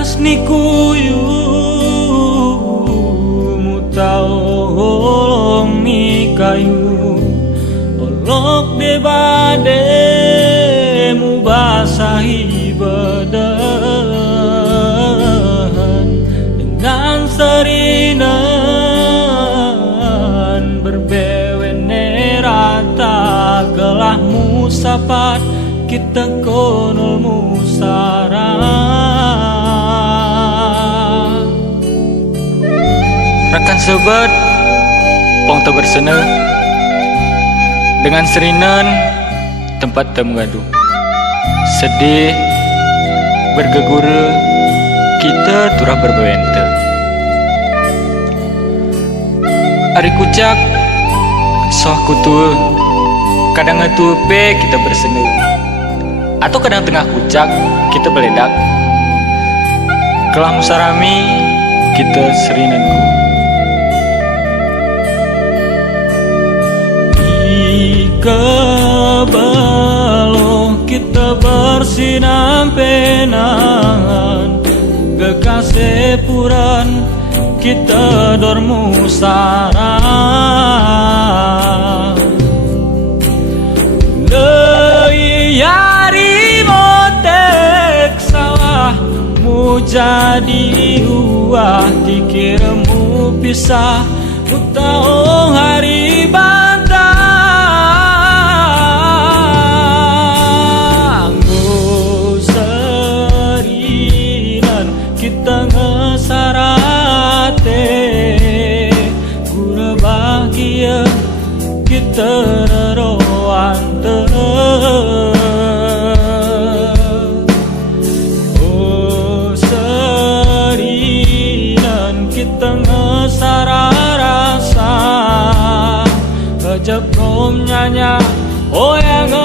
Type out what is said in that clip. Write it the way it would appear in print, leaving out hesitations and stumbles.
Nikuyu mutau mi kayu olok de bade mu basahi badan dengan serinan berbewene rata gelah musapat kita konol musara. Rekan sobat, pong bersene dengan serinan tempat temengadu. Sedih, bergegura, kita turah berbente. Ari kucak, soh kutu, kadang ngetupe kita bersene. Atau kadang tengah kucak, kita beledak. Kelah musarami, kita serinanku. Kebalo kita bersinampenan kekasepuran kita dormusara leyari motek sawah mu jadi uah dikirmu pisah utau hari bantah kita ngesarate guna bahagia kita reroante oh serinan kita ngesara rasa kejep kom nyanya oh yang